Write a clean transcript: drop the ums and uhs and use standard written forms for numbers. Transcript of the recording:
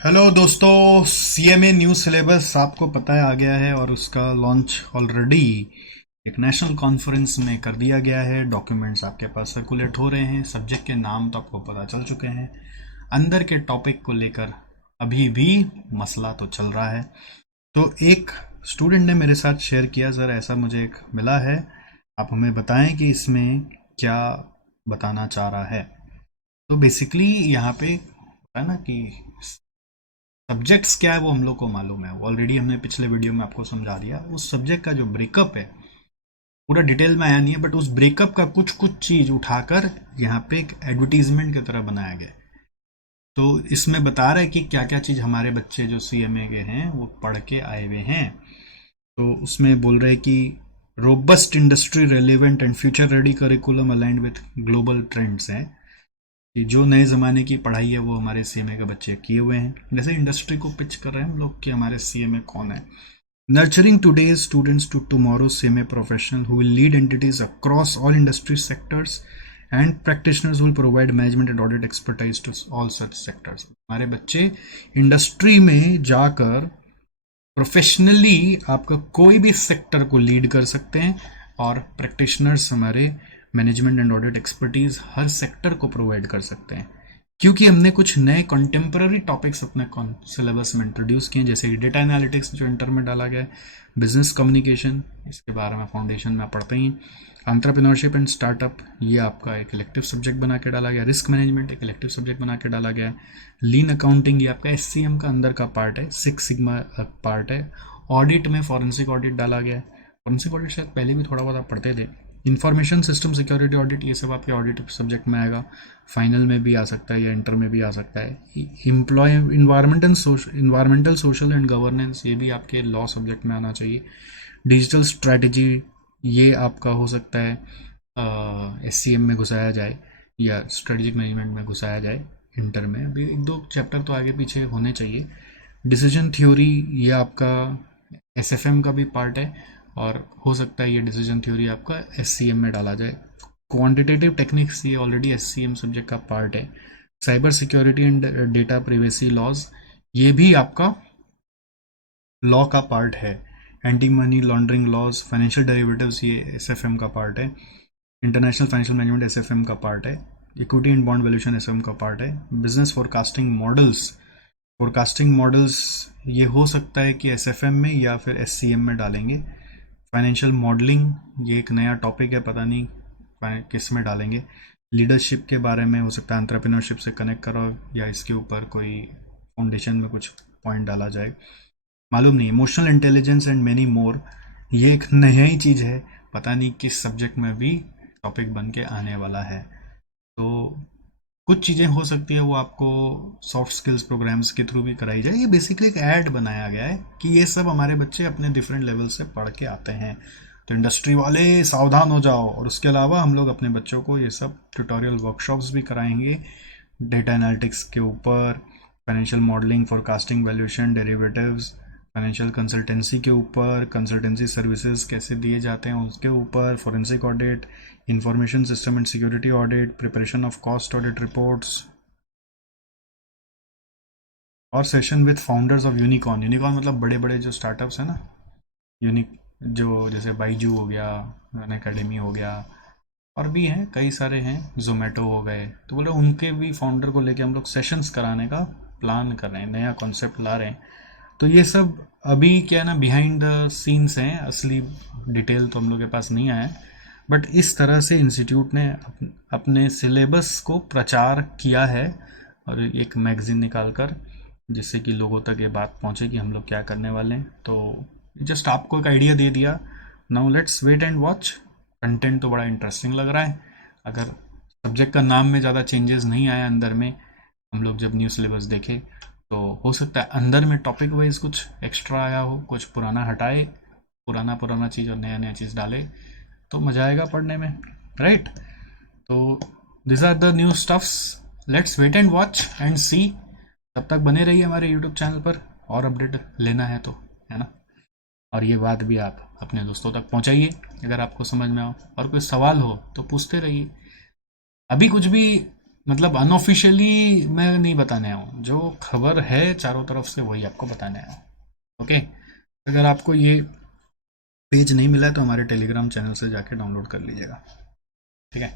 Hello दोस्तों, CMA new syllabus आपको पता है आ गया है और उसका लॉन्च ऑलरेडी एक नेशनल कॉन्फ्रेंस में कर दिया गया है। डॉक्यूमेंट्स आपके पास सर्कुलेट हो रहे हैं। सब्जेक्ट के नाम तो आपको पता चल चुके हैं। अंदर के टॉपिक को लेकर अभी भी मसला तो चल रहा है। तो एक स्टूडेंट ने मेरे साथ शेयर किया, सर ऐसा मुझे एक मिला है, आप हमें बताएं कि इसमें क्या बताना चाह रहा है। तो बेसिकली यहाँ पे है ना कि सब्जेक्ट्स क्या है वो हम लोग को मालूम है, ऑलरेडी हमने पिछले वीडियो में आपको समझा दिया। उस सब्जेक्ट का जो ब्रेकअप है पूरा डिटेल में आया नहीं है, बट उस ब्रेकअप का कुछ कुछ चीज उठाकर यहाँ पे एक एडवर्टीजमेंट की तरह बनाया गया है। तो इसमें बता रहा है कि क्या क्या चीज हमारे बच्चे जो सीएमए के हैं वो पढ़ के आए हुए हैं। तो उसमें बोल रहे हैं कि robust industry relevant and future ready curriculum aligned with global trends हैं कि जो नए ज़माने की पढ़ाई है वो हमारे सीएमए के बच्चे किए हुए हैं। जैसे इंडस्ट्री को पिच कर रहे हैं हम लोग कि हमारे सीएमए कौन है। Nurturing today's students to tomorrow CMA professional who will lead entities across all industry sectors and practitioners will provide management and audit expertise to all such sectors. हमारे बच्चे इंडस्ट्री में जाकर प्रोफेशनली आपका कोई भी सेक्टर को लीड कर सकते हैं और प्रैक्टिशनर्स हमारे management and audit expertise her sector को प्रोवाइड कर सकते हैं। क्योंकि हमने कुछ नए कंटेम्पररी टॉपिक्स अपने सिलेबस में इंट्रोड्यूस किए, जैसे कि डेटा एनालिटिक्स जो इंटर में डाला गया है, बिजनेस कम्युनिकेशन इसके बारे में फाउंडेशन में पढ़ते ही, एंटरप्रेन्योरशिप एंड स्टार्टअप ये आपका एक इलेक्टिव सब्जेक्ट बना के डाला गया, रिस्क मैनेजमेंट एक इलेक्टिव सब्जेक्ट बना के डाला गया, लीन अकाउंटिंग ये आपका एससीएम का अंदर का पार्ट है, सिक्स सिग्मा पार्ट है, ऑडिट में फॉरेंसिक ऑडिट डाला गया है। फॉरेंसिक ऑडिट शायद पहले भी थोड़ा बहुत आप पढ़ते थे। इंफॉर्मेशन सिस्टम सिक्योरिटी ऑडिट ये सब आपके ऑडिट सब्जेक्ट में आएगा, फाइनल में भी आ सकता है या इंटर में भी आ सकता है। Employ environmental social and governance ये भी आपके लॉ सब्जेक्ट में आना चाहिए। डिजिटल स्ट्रैटेजी ये आपका हो सकता है एससीएम में घुसाया जाए या स्ट्रेटेजिक मैनेजमेंट में घुसाया जाए इंटर में। अभी एक दो चैप्टर तो आगे पीछे होने चाहिए। डिसीजन थ्योरी ये आपका एसएफएम का भी पार्ट है और हो सकता है ये डिसीजन थ्योरी आपका एससीएम में डाला जाए। क्वांटिटेटिव टेक्निक्स ये ऑलरेडी एससीएम सब्जेक्ट का पार्ट है। Cyber security and data privacy laws ये भी आपका लॉ का पार्ट है। Anti money laundering laws, financial derivatives ये एसएफएम का पार्ट है। इंटरनेशनल फाइनेंशियल मैनेजमेंट एसएफएम का पार्ट है। Equity and bond valuation SFM का पार्ट है। Business forecasting models, forecasting models ये हो सकता है कि एसएफएम में या फिर एससीएम में डालेंगे। फाइनेंशियल मॉडलिंग ये एक नया टॉपिक है, पता नहीं किस में डालेंगे। लीडरशिप के बारे में हो सकता है एंटरप्रेन्योरशिप से कनेक्ट करो या इसके ऊपर कोई फाउंडेशन में कुछ पॉइंट डाला जाए, मालूम नहीं। Emotional intelligence and many more ये एक नया ही चीज़ है, पता नहीं किस सब्जेक्ट में भी टॉपिक बन के आने वाला है। तो कुछ चीज़ें हो सकती है वो आपको सॉफ्ट स्किल्स प्रोग्राम्स के थ्रू भी कराई जाए। ये बेसिकली एक ऐड बनाया गया है कि ये सब हमारे बच्चे अपने डिफरेंट लेवल से पढ़ के आते हैं, तो इंडस्ट्री वाले सावधान हो जाओ। और उसके अलावा हम लोग अपने बच्चों को ये सब ट्यूटोरियल वर्कशॉप्स भी कराएंगे डेटा एनालिटिक्स के ऊपर, financial modelling, forecasting, valuation, derivatives, financial consultancy के ऊपर, कंसल्टेंसी सर्विसेज कैसे दिए जाते हैं उसके ऊपर, forensic audit, information system and security audit, preparation of cost audit reports, और session with founders of unicorn. Unicorn मतलब बड़े बड़े जो स्टार्टअप्स हैं ना, यूनिक जो जैसे बाईजू हो गया, अन अकेडमी हो गया, और भी हैं कई सारे हैं, जोमेटो हो गए। तो बोले उनके भी फाउंडर को लेके हम लोग सेशंस कराने का प्लान कर रहे हैं, नया कॉन्सेप्ट ला रहे हैं। तो ये सब अभी क्या है ना, बिहाइंड द सीन्स हैं, असली डिटेल तो हम लोग के पास नहीं आया है। बट इस तरह से इंस्टीट्यूट ने अपने सिलेबस को प्रचार किया है और एक मैगजीन निकाल कर, जिससे कि लोगों तक ये बात पहुंचे कि हम लोग क्या करने वाले हैं। तो जस्ट आपको एक आइडिया दे दिया। Now let's wait and watch. Content तो बड़ा इंटरेस्टिंग लग रहा है। अगर सब्जेक्ट का नाम में ज़्यादा चेंजेस नहीं आया अंदर में, हम लोग जब न्यू सिलेबस देखे तो हो सकता है अंदर में टॉपिक वाइज कुछ एक्स्ट्रा आया हो, कुछ पुराना हटाए, पुराना पुराना चीज़ और नया नया चीज़ डाले, तो मज़ा आएगा पढ़ने में, राइट। तो this are the new stuffs, let's wait and watch and see. तब तक बने रहिए हमारे यूट्यूब चैनल पर, और अपडेट लेना है तो, है ना। और ये बात भी आप अपने दोस्तों तक पहुंचाइए अगर आपको समझ में आओ, और कोई सवाल हो तो पूछते रहिए। अभी कुछ भी मतलब अनऑफिशियली मैं नहीं बताने आया हूँ, जो खबर है चारों तरफ से वही आपको बताने आया हूँ। ओके, अगर आपको ये पेज नहीं मिला है तो हमारे टेलीग्राम चैनल से जाके डाउनलोड कर लीजिएगा। ठीक है।